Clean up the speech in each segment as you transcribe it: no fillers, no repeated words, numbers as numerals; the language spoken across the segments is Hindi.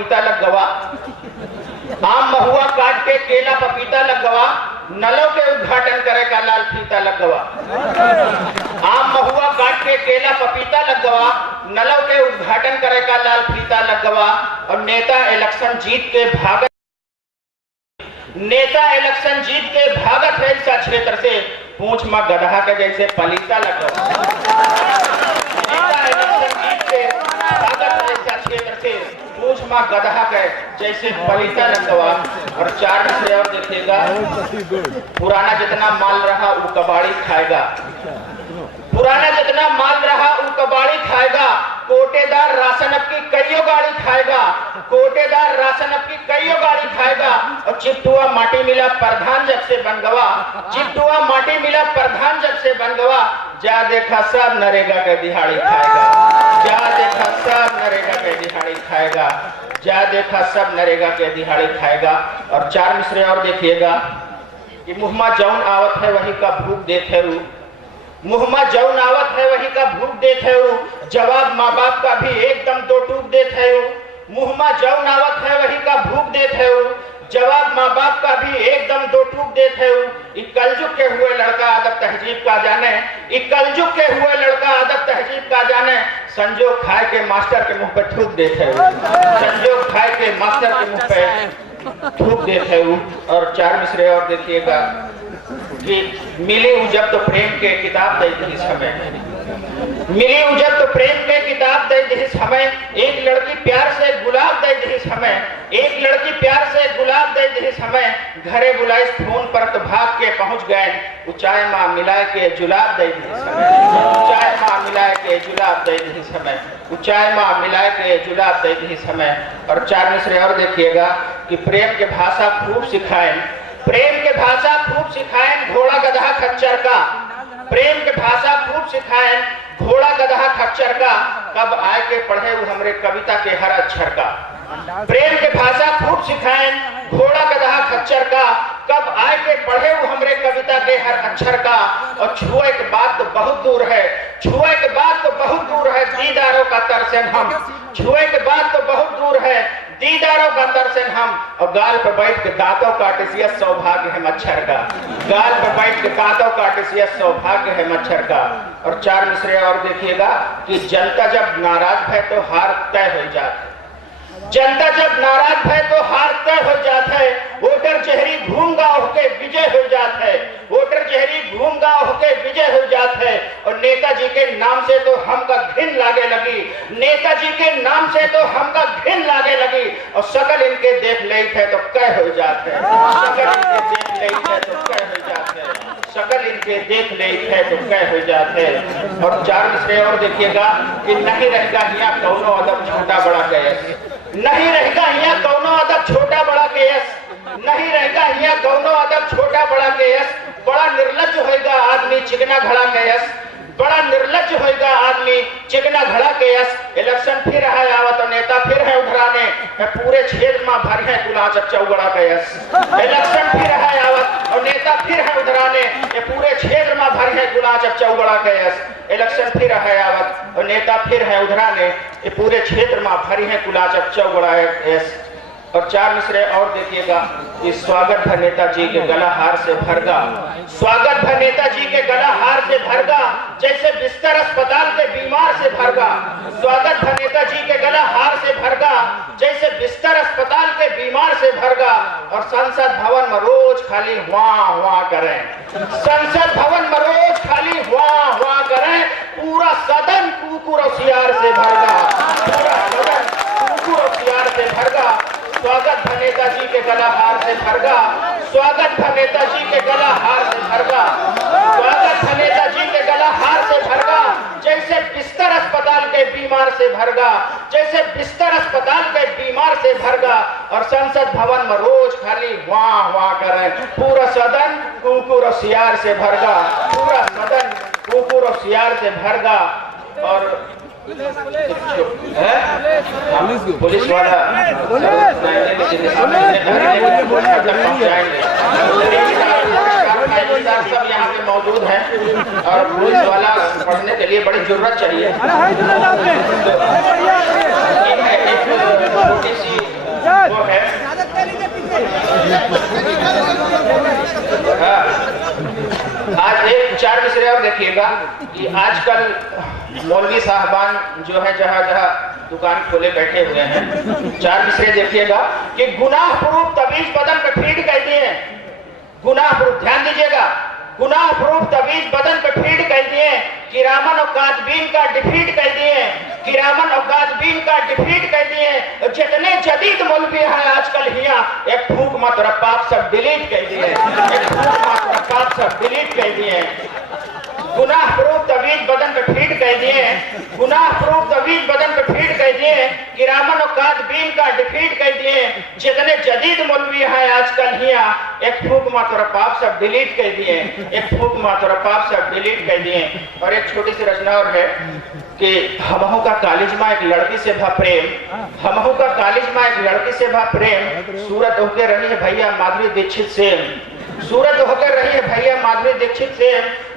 पपीता लग गवा, आम महुआ काट के केला पपीता लग गवा, नलों के उद्घाटन करे का लाल फीता लग गवा। आम महुआ काट के केला पपीता लग गवा, नलों के उद्घाटन करे का लाल फीता लग गवा। और नेता इलेक्शन जीत के भागत है इस क्षेत्र से पूंछ में गधा के जैसे पलीता लग गवा। नेता इलेक्शन जीत के भागत है इस क्षेत्र से पूंछ में गधा के जैसे पलीता लग गवा। और 4 मिसरे और देखिएगा, पुराना जितना माल रहा वो कबाड़ी खाएगा, पुराना जितना माल रहा वो कबाड़ी खाएगा। कोटेदार राशन अब की कईयों गाड़ी खाएगा, कोटेदार राशन अब की कईयों गाड़ी खाएगा। और चिपटुआ माटी मिला प्रधान जब से बन गवा, चिपटुआ माटी मिला प्रधान जब से बन गवा। जा देखा सब नरेगा के दिहाड़ी खाएगा, जा देखा सब नरेगा के दिहाड़ी खाएगा, जा देखा सब नरेगा के दिहाड़ी खाएगा। और 4 मिसरे और देखिएगा कि मुहमा जौन आवत है वही का भूख देते हूँ, मुहमा जौन आवत है वही का भूख देते हूँ। जवाब माँ बाप का भी एकदम 2 टूक देते हूँ, मुहमा जौन आवत है वही का भूख देते हूँ। जवाब माँ बाप का भी एकदम 2 टूक देते हूँ। कलजुग के हुए लड़का अदब तहजीब का जाने, कलजुग के हुए लड़का अदब तहजीब का जाने। संजोग खाए के मास्टर के मुंह पे थूक देते हूँ, संजोग खाए के मास्टर के मुंह पे थूक देते हूँ। और 4 मिसरे और देखिएगा कि मिली उजब तो प्रेम के किताब दे दी समय, मिली उजब तो प्रेम के किताब दे दी समय। एक लड़की प्यार से गुलाब दे दी समय, एक लड़की प्यार से गुलाब दे दी समय। घरे बुलाई फोन पर तो भाग के पहुंच गए, ऊंचाई माँ मिलाए के जुलाब दे दी समय, ऊंचाई माँ मिलाए के जुलाब दे दी समय, ऊंचाई माँ मिलाए के जुलाब दे दी समय। और 4 मिसरे और देखिएगा कि प्रेम के भाषा खूब सिखाएं, प्रेम के भाषा खूब सिखाएं घोड़ा गधा खच्चर का, प्रेम के भाषा खूब सिखाएं घोड़ा गधा खच्चर का। कब आए के पढ़े वो हमरे कविता के हर अक्षर का, प्रेम के भाषा खूब सिखाएं घोड़ा गधा खच्चर का। कब आए के पढ़े वो हमरे कविता के हर अक्षर का। और छुए के बात तो बहुत दूर है, छुए के बात तो बहुत दूर है, दीदारों का तरसें हम, छुए के बात तो बहुत दूर है, दीदारों का तरसें हम। और गाल पर बैठ के दांतों काटे सौभाग्य है मच्छर का, गाल पर बैठ के दांतों काटे सौभाग्य है मच्छर का। और 4 मिसरे और देखिएगा कि जनता जब नाराज है तो हार तय हो जाती, जनता जब नाराज है तो हार तय हो जाता है। वोटर चेहरी घूम गाँव होके विजय हो जाता है, वोटर चेहरी घूम गाँव होके विजय हो जाता है। और नेताजी के नाम से तो हमका घिन लागे लगी, नेताजी के नाम से तो हमका घिन लागे लगी। और शकल इनके देख ले थे तो कह हो जाते हैं, शकल इनके देख ले थे तो कह हो जाते हैं, शकल इनके देख ले थे तो कह हो जाते हैं। और 4 मिसरे और देखिएगा कि नहीं रहेगा यहाँ कौनो अदब छोटा बड़ा गैस, नहीं रहेगा यहाँ कौनो अदब छोटा बड़ा केस, नहीं रहेगा यहाँ कौनो अदब छोटा बड़ा केस। बड़ा निर्लज्ज होएगा आदमी चिकना घड़ा केस, बड़ा निर्लज्ज होएगा आदमी चिकना घड़ा केस। इलेक्शन फिर है आवत नेता फिर है उधराने, पूरे क्षेत्र में भर है गुलाच चौगड़ा केस। इलेक्शन फिर है आवत और नेता फिर है उधराने, ये पूरे क्षेत्र में भर है गुलाच चौगड़ा केस। इलेक्शन फिर है आवत और नेता फिर है उधराने, ये पूरे क्षेत्र में भरी है गुलाच चौगड़ा केस। और 4 मिसरे और देखिएगा कि स्वागत है नेताजी के गला हार से भरगा, स्वागत है नेताजी के गला हार से भरगा, जैसे बिस्तर अस्पताल के बीमार से भरगा। स्वागत है नेताजी के गला हार से भरगा, जैसे बिस्तर अस्पताल के बीमार से भरगा। और संसद भवन में रोज खाली हुआ हुआ करें, संसद भवन में रोज खाली हुआ हुआ करें। पूरा सदन कुकुर और सियार से भरगा, पूरा सदन कुकुर और सियार से भरगा। स्वागत है नेताजी के गला हार से भरगा, स्वागत है नेताजी के गला हार से भरगा, स्वागत है नेताजी के गला हार से भरगा, जैसे बिस्तर अस्पताल के बीमार से भरगा, जैसे बिस्तर अस्पताल के बीमार से भरगा। और संसद भवन में रोज खाली वाह वाह करें, पूरा सदन कुकुर और सियार से भरगा, पूरा सदन कुकुर और सियार से भरगा। और पुलिस वाला इंतजार सब यहाँ पे मौजूद हैं और पुलिस वाला पढ़ने के लिए बड़ी जरूरत चाहिए। एक छोटी सी वो है, आज एक 4 मिसरे और देखिएगा कि आजकल मौलवी साहबान जो है जहाँ जहाँ दुकान खोले बैठे हुए हैं, 4 मिसरे देखिएगा कि गुनाह प्रूफ तवीज बदन पे फीड कर दिए। गुनाह प्रूफ, ध्यान दीजिएगा, गुनाह प्रूफ तवीज बदन पे फीड कर दिए, किरामन और कातबीन का डिफीट कर दिए, किरामन और कातबीन का डिफीट कर दिए। जितने जदीद मौलवी हैं आजकल हिया, एक फूक मत रपाप सब डिलीट कर दिए, एक फूक मत रपाप सब डिलीट कर दिए। गुनाह प्रूफ तवीज बदन पे फीड कर दिए, गुनाह प्रूफ तवीज बदन पे फीड कर दिए, किरामन और कातबीन का डिफीट कर दिए। जितने जदीद मौलवी हैं आजकल हिया, एक फूक मत रपाप सब डिलीट कर दिए, एक फूक मत रपाप सब डिलीट कर दिए। और एक छोटी सी रचना और है कि हमहू का कालिजमा एक लड़की से भा प्रेम, हमहू का कालिजमा एक लड़की से भा प्रेम, सूरत होके रही है भैया माधुरी दीक्षित से, सूरत होकर रही है भैया माधुरी दीक्षित से।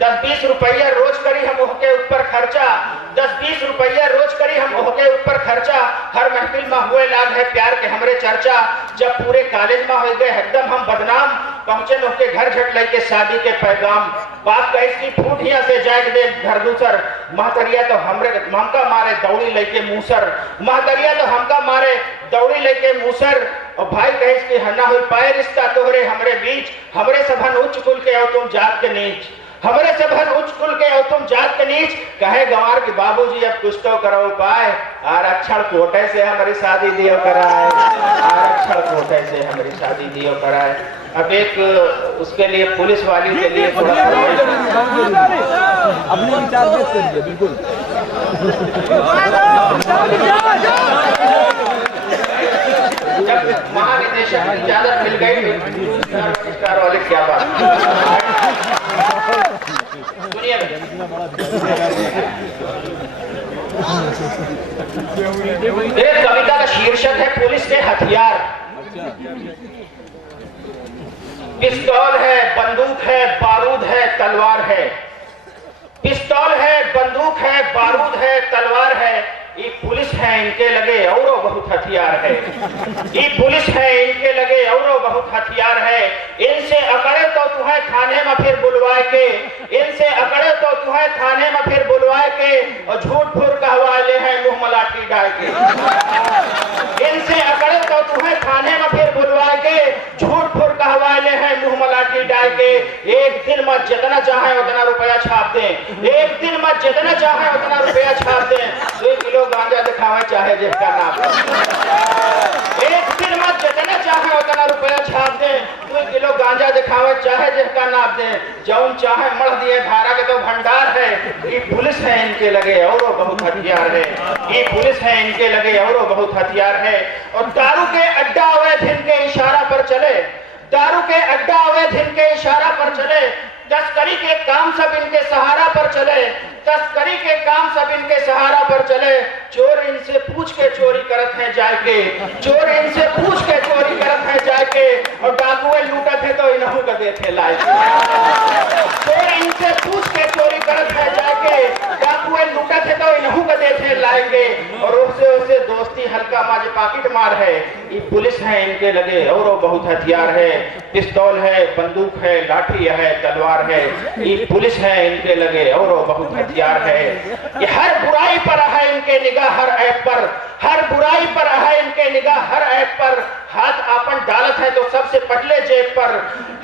10-20 रुपया रोज करी हम ओके ऊपर खर्चा, 10-20 रुपया रोज करी हम ओके ऊपर खर्चा। हर महफिल में हुए लाग है प्यार के हमरे चर्चा, जब पूरे कॉलेज में हो गए एकदम हम बदनाम, पहुंचे नोके घर झट लेके शादी के पैगाम। बाप कहे की फूट हिया से जाग दे घर दूसर, महतरिया तो हमका मारे दौड़ी लेके मूसर, महतरिया तो हमका मारे दौड़ी लेके मूसर। और भाई कहे कि हन्ना हुई पाए रिश्ता तोहरे हमरे बीच, हमरे सभन उच्च कुल के और तुम जात के नीच, हमरे सभन उच्च कुल के और तुम जात के नीच। कहे गंवार की बाबूजी अब कुछ तो करो उपाय, आरक्षण कोटे से हमारी शादी दियो कराए, आरक्षण कोटे से हमारी शादी दियो कराए। अब एक उसके लिए पुलिस वाली के लिए थोड़ा अपने विचार व्यक्त करिए। बिल्कुल जब महानिदेशक की इजाजत मिल गई रजिस्ट्रार वाले क्या बात सुनिए। एक कविता का शीर्षक है पुलिस के हथियार। पिस्तौल है, बंदूक है, बारूद है, तलवार है। पिस्तौल है, बंदूक है, बारूद है, तलवार है। ये पुलिस है इनके लगे औरों बहुत हथियार है, ये पुलिस है इनके लगे औरों बहुत हथियार है। इनसे अकड़े तो तुम्हें थाने में फिर बुलवाए के, इनसे अकड़े तो तुम्हें थाने में फिर बुलवाए के, और झूठ फूर कहवाले हैं मुंह मलाटी डाल के। इनसे अकड़े तो तुम्हें थाने में फिर बुलवाए के, झूठ फूर कहवाले हैं मुंह मलाटी डाल के। एक दिन मत जितना चाहे उतना रुपया छाप दें, एक दिन मत जितना चाहे उतना रुपया छाप दें। 2 किलो गांजा दिखावे चाहे जिसका नाम, एक दिन मत जितना चाहे उतना रुपया छाप दें। 2 किलो गांजा दिखावे चाहे जिसका नाप दें। जौन चाहे मढ़ दिए धारा के तो भंडार है। ये पुलिस है इनके लगे औरों बहुत हथियार है, ये पुलिस है इनके लगे औरों बहुत हथियार है। और दारू के अड्डा अवैध इनके इशारा पर चले, दारू के अड्डा अवैध इनके इशारा पर चले। तस्करी के काम सब इनके सहारा पर चले, तस्करी के काम सब इनके सहारा पर चले। चोर इनसे पूछ के चोरी करत है जाके, चोर इनसे पूछ के चोरी करत है जाके। और डाकुए लूटत है तो इन्हों का देखे लायक, चोर इनसे पूछ के चोरी करत है जाके, डाकुए लूटत है तो इन्हों का देखे लाएंगे। और उससे दोस्ती हल्का माजे पाकिट मार है। ये पुलिस है इनके लगे औरों बहुत हथियार है। पिस्तौल है, बंदूक है, लाठी है, तलवार है। ये पुलिस है इनके लगे औरों बहुत हथियार है। ये हर बुराई पर है इनके निगाह हर ऐप पर, हर बुराई पर है इनके निगाह हर ऐप पर। हाथ आपन डालत है तो सबसे पहले जेब पर,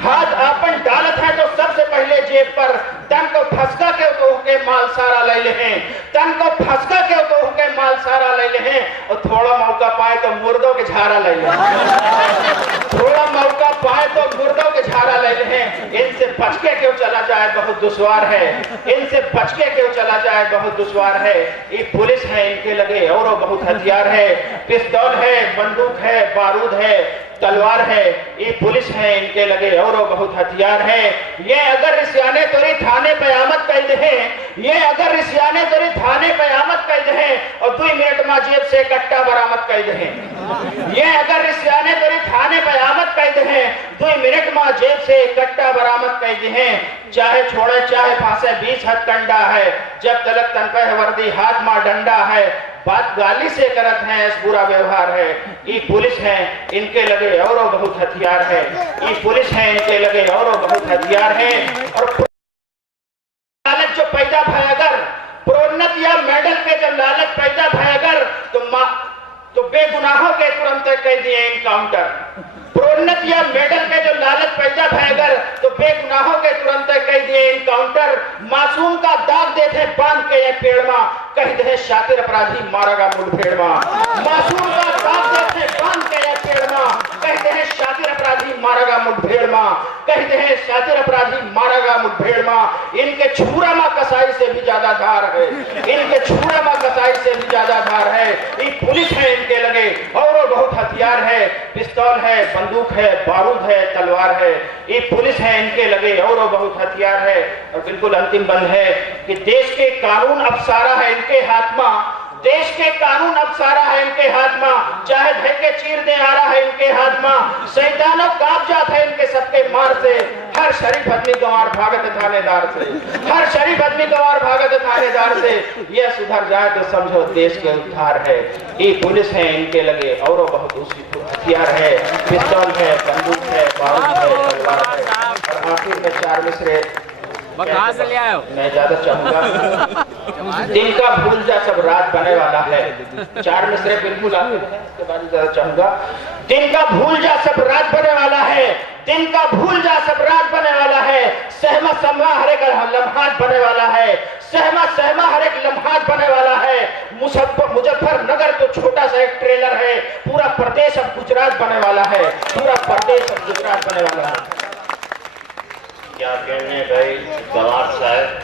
हाथ आपन डालत है तो सबसे पहले जेब पर। तन को फसका के तो के माल सारा ले ले हैं, तन को फसका के तो के माल सारा ले ले हैं। और थोड़ा मौका पाए तो मुर्दों के झारा ले ले, थोड़ा मौका पाए तो मुर्दों के झारा ले ले हैं। इनसे बच के क्यों चला जाए बहुत दुश्वार है, इनसे बच के क्यों चला जाए बहुत दुश्वार है। ये पुलिस है इनके लगे औरों बहुत हथियार है। पिस्तौल है, बंदूक है, बारूद है, तलवार है। ये पुलिस है इनके लगे औरों बहुत हथियार है। ये अगर रिश्याने तोरी थाने पे आमद कैद है, ये अगर रिश्याने तोरी थाने पे आमद कैद है। और 2 मिनट में जेब से कट्टा बरामद कैद है। ये अगर रिश्याने तोरी थाने पे आमद कैद हैं 2 मिनट में जेब से कट्टा बरामद कैद हैं चाहे छोड़े चाहे फांसे 20 हथकंडा है जब तलक तन पे वर्दी हाथ में डंडा है बात गाली से करत हैं इस बुरा व्यवहार है ये पुलिस है इनके लगे और बहुत हथियार है ये पुलिस है इनके लगे और बहुत हथियार है और लालच जो पैदा भय अगर प्रोन्नत या मेडल के जब लालच पैदा भय अगर तो बेगुनाहों के तुरंत कह दिए इनकाउंटर प्रोन्नत या मेडल के जो लालच पैदा भय अगर तो बेगुनाहों के तुरंत कह दिए इनकाउंटर मासूम का दाग देते बांध के ये पेड़ में कह दे शातिर अपराधी मारेगा मुठभेड़ में मासूम का दाग देते बांध के ये पेड़ में कह दे शातिर अपराधी मारेगा मुठभेड़ में कह दे शातिर अपराधी मारेगा मुठभेड़ में इनके छुरा में कसाई से भी ज्यादा धार है इनके छुरा में कसाई से भी ज्यादा धार है ये पुलिस है इनके लगे और बहुत हथियार है पिस्तौल है बंदूक है बारूद है तलवार है ये पुलिस है इनके लगे और बहुत हथियार है और बिल्कुल अंतिम बंद है कि देश के कानून अब सारा है इनके हाथ में देश के कानून अब सारा है इनके हाथ में चाहे धके चीर दे आ रहा है इनके हाथ में शैतानों काप जात है इनके सबके मार से हर शरीफ आदमी गंवार भागत थानेदार से हर शरीफ आदमी गंवार भागत थानेदार से यह सुधर जाए तो समझो देश के उद्धार है ये पुलिस है इनके लगे और बहुत हथियार है पिस्तौल है बंदूक है बारूद है तलवार है और आखिर में 4 मिसरे कहाँ से ले आए हो? मैं ज्यादा चाहूंगा दिन का भूल जा सब रात बने वाला है 4 मिसरे बिल्कुल आखिर है इसके बाद ज्यादा चाहूंगा दिन का भूल जा सब रात बने वाला है दिन का भूल जा सब रात बने वाला है सहमा सहमा हर एक लम्हात बने वाला है सहमा सहमा हर एक लम्हात बने वाला है मुजफ्फरनगर तो छोटा सा एक ट्रेलर है पूरा प्रदेश अब गुजरात बने वाला है पूरा प्रदेश अब गुजरात बने वाला है क्या कहने भाई गंवार साहब